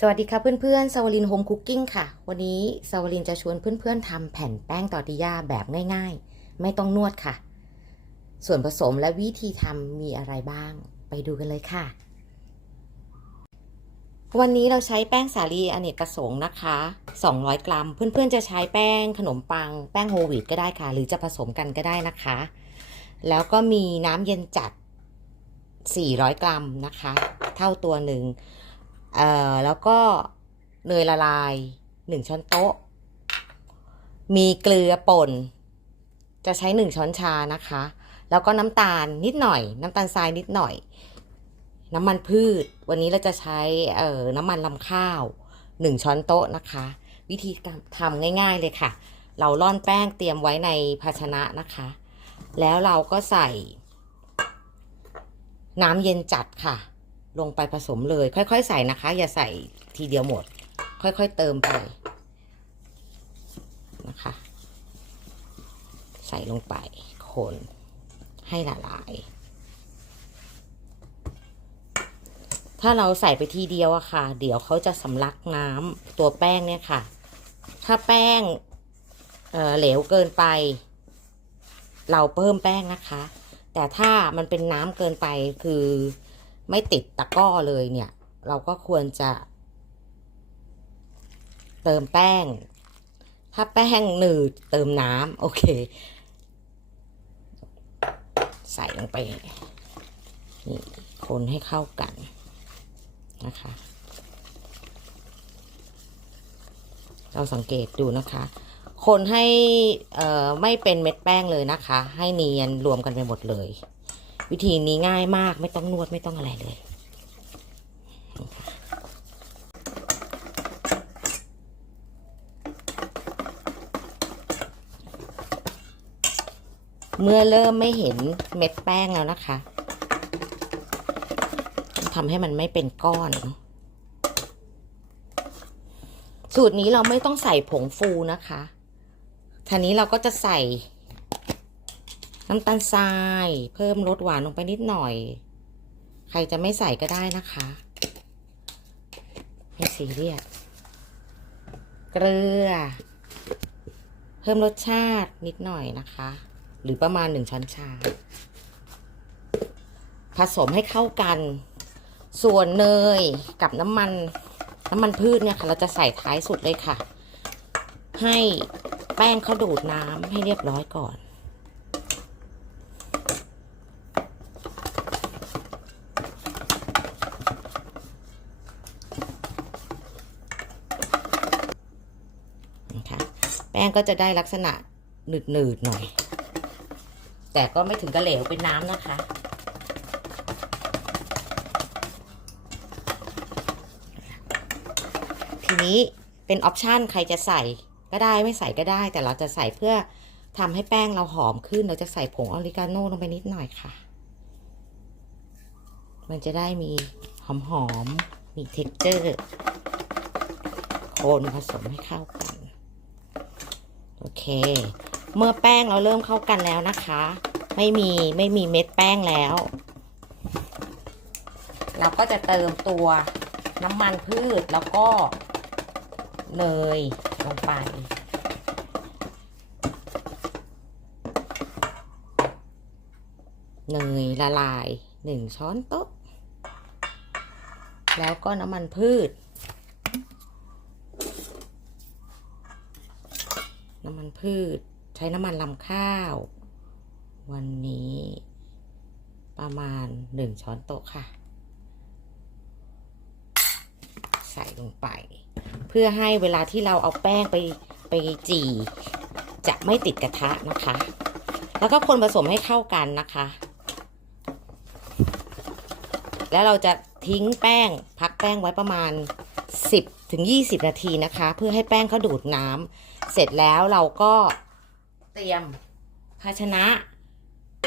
สวัสดีค่ะเพื่อนๆสวลินโฮมคุกกิ้งค่ะ วันนี้สวลินจะชวนเพื่อนๆทำแผ่นแป้งตอร์ติยาแบบง่ายๆ ไม่ต้องนวดค่ะ ส่วนผสมและวิธีทำมีอะไรบ้าง ไปดูกันเลยค่ะ วันนี้เราใช้แป้งสาลีอเนกประสงค์นะคะ 200 กรัม เพื่อนๆจะใช้แป้งขนมปัง แป้งโฮลวีตก็ได้ค่ะ หรือจะผสมกันก็ได้นะคะ แล้วก็มีน้ำเย็นจัด 400 กรัมนะคะ เท่าตัวหนึ่ง เอ่อแล้วก็เนยละลายหนึ่งช้อนโต๊ะ มีเกลือป่น จะใช้หนึ่งช้อนชานะคะ แล้วก็น้ำตาลนิดหน่อย น้ำตาลทรายนิดหน่อย น้ำมันพืช วันนี้เราจะใช้เอ่อน้ำมันลำข้าวหนึ่งช้อนโต๊ะนะคะ วิธีการทำง่ายๆเลยค่ะ เราร่อนแป้งเตรียมไว้ในภาชนะนะคะ แล้วเราก็ใส่ น้ำเย็นจัดค่ะ ลงไปผสมเลย ค่อย ๆ ใส่นะคะ อย่าใส่ทีเดียวหมด ค่อย ๆ เติมไปนะคะ ใส่ลงไปคนให้ละลาย ถ้าเราใส่ไปทีเดียวอะค่ะ เดี๋ยวเขาจะสำลักน้ำตัวแป้งเนี่ยค่ะ ถ้าแป้งเเหลวเกินไป เราเพิ่มแป้งนะคะ แต่ถ้ามันเป็นน้ำเกินไปคือ ไม่ติดตะก้อเลยเนี่ย เราก็ควรจะ เติมแป้ง ถ้าแป้งหนืดเติมน้ำโอเค ใส่ลงไปนี่คนให้เข้ากันนะคะ เราสังเกตดูนะคะ คนให้เอ่อไม่เป็นเม็ดแป้งเลยนะคะ ให้เนียนรวมกันไปหมดเลย วิธีนี้ง่ายมากไม่ต้องนวดไม่ต้องอะไรเลย เมื่อเริ่มไม่เห็นเม็ดแป้งแล้วนะคะทำให้มันไม่เป็นก้อน สูตรนี้เราไม่ต้องใส่ผงฟูนะคะทีนี้เราก็จะใส่ น้ำตาลทราย เพิ่มรสหวานลงไปนิดหน่อย ใครจะไม่ใส่ก็ได้นะคะไม่ซีเรียสเกลือ เพิ่มรสชาตินิดหน่อยนะคะ หรือประมาณหนึ่งช้อนชา ผสมให้เข้ากัน ส่วนเนยกับน้ำมัน น้ำมันพืชเนี่ยค่ะ เราจะใส่ท้ายสุดเลยค่ะ ให้แป้งเขาดูดน้ำให้เรียบร้อยก่อน นะคะ แป้งก็จะได้ลักษณะหนืดๆหน่อย แต่ก็ไม่ถึงกระเหลวเป็นน้ำนะคะ ทีนี้เป็นออปชันใครจะใส่ก็ได้ไม่ใส่ก็ได้ แต่เราจะใส่เพื่อทำให้แป้งเราหอมขึ้น เราจะใส่ผงออริกาโน่ลงไปนิดหน่อยค่ะ มันจะได้มีหอมหอมๆมีเท็กเจอร์คนผสมให้เข้ากัน โอเค เมื่อแป้งเราเริ่มเข้ากันแล้วนะคะ ไม่มีไม่มีเม็ดแป้งแล้ว เราก็จะเติมตัวน้ำมันพืชแล้วก็เนยลงไป เนยละลายหนึ่งช้อนโต๊ะ แล้วก็น้ำมันพืช น้ำมันพืช ใช้น้ำมันลำข้าว วันนี้ประมาณหนึ่งช้อนโต๊ะค่ะ ใส่ลงไป เพื่อให้เวลาที่เราเอาแป้งไปไปจี่ จะไม่ติดกระทะนะคะ แล้วก็คนผสมให้เข้ากันนะคะ แล้วเราจะทิ้งแป้งพักแป้งไว้ประมาณ 10 ถึง 20 นาทีนะคะ เพื่อให้แป้งเขาดูดน้ำเสร็จแล้วเราก็เตรียมภาชนะ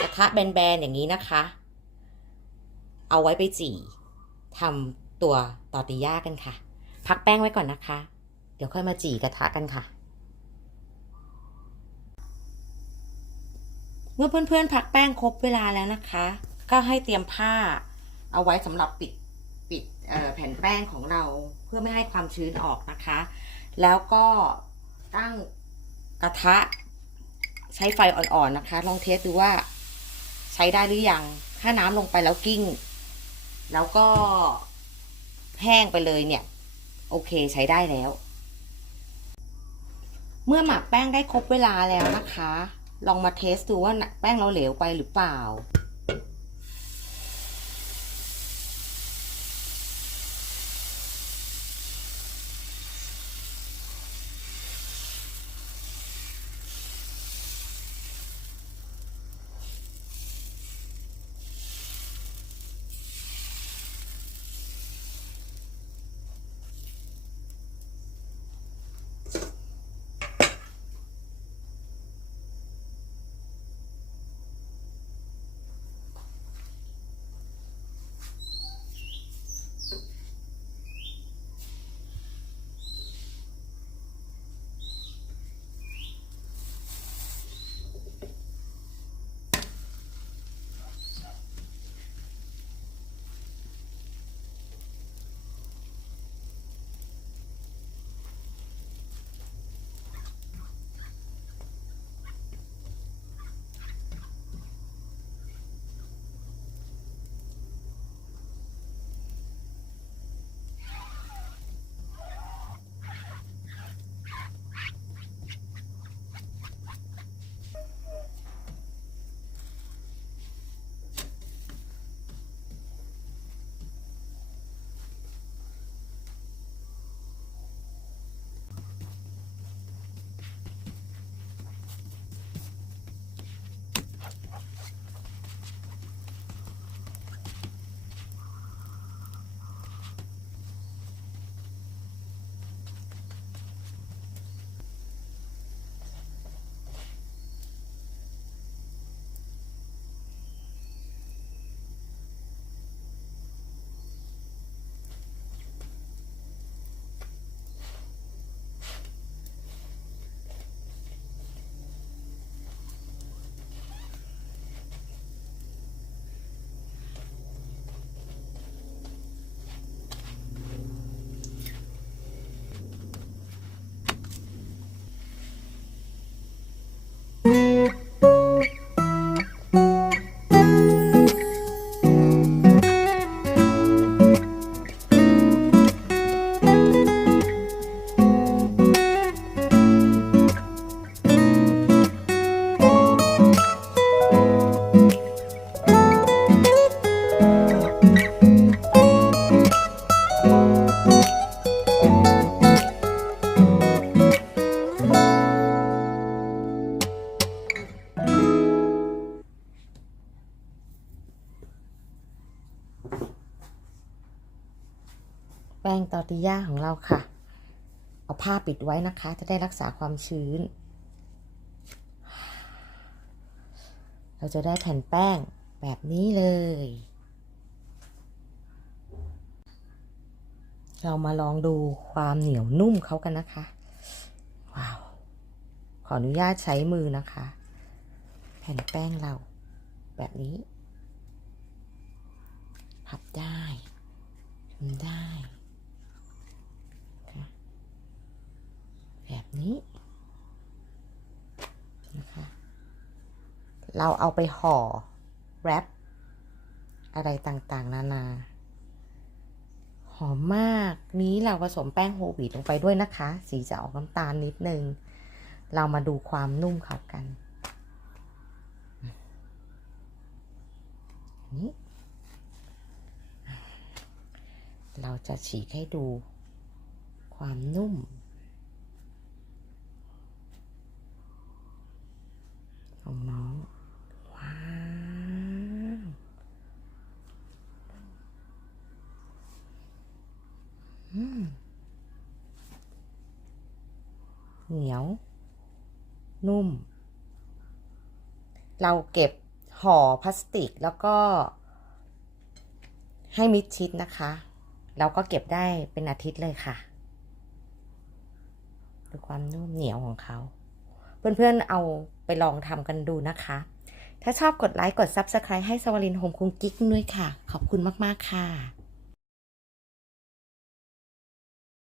กระทะแบนๆอย่างนี้นะคะ เอาไว้ไปจี่ทำตัวตอร์ติย่ากันค่ะ พักแป้งไว้ก่อนนะคะ เดี๋ยวค่อยมาจี่กระทะกันค่ะ เมื่อเพื่อนๆพักแป้งครบเวลาแล้วนะคะ ก็ให้เตรียมผ้าเอาไว้สำหรับปิดปิดแผ่นแป้งของเรา เพื่อไม่ให้ความชื้นออกนะคะ แล้วก็ตั้งกระทะใช้ไฟอ่อนๆนะคะ ลองเทสดูว่าใช้ได้หรือยัง ถ้าน้ำลงไปแล้วกิ้ง แล้วก็แห้งไปเลยเนี่ย โอเคใช้ได้แล้ว เมื่อหมักแป้งได้ครบเวลาแล้วนะคะ ลองมาเทสดูว่าแป้งเราเหลวไปหรือเปล่า ป้งตอติย่าของเราค่ะ เอาผ้าปิดไว้นะคะ จะได้รักษาความชื้น เราจะได้แผ่นแป้งแบบนี้เลย เรามาลองดูความเหนียวนุ่มเขากันนะคะ ว้าว ขออนุญาตใช้มือนะคะ แผ่นแป้งเราแบบนี้พับได้ทำได้ แบบนี้นะคะ เราเอาไปห่อแรปอะไรต่างๆ นานา หอมมากนี้เราผสมแป้งโฮวีตลงไปด้วยนะคะ สีจะออกน้ำตาลนิดนึง เรามาดูความนุ่มเขากันนี้เราจะฉีกให้ดูความนุ่ม ของน้อง ว้าวอืม เหนียว นุ่ม เราเก็บห่อพลาสติกแล้วก็ ให้มิดชิดนะคะแล้วก็เก็บได้เป็นอาทิตย์เลยค่ะ ดูความนุ่มเหนียวของเขา เพื่อนๆเอาไปลองทำกันดูนะคะ ถ้าชอบกดไลค์ กด Subscribe ให้สวรินโฮมคุงกิ๊กด้วยค่ะ ขอบคุณมาก ๆ ค่ะ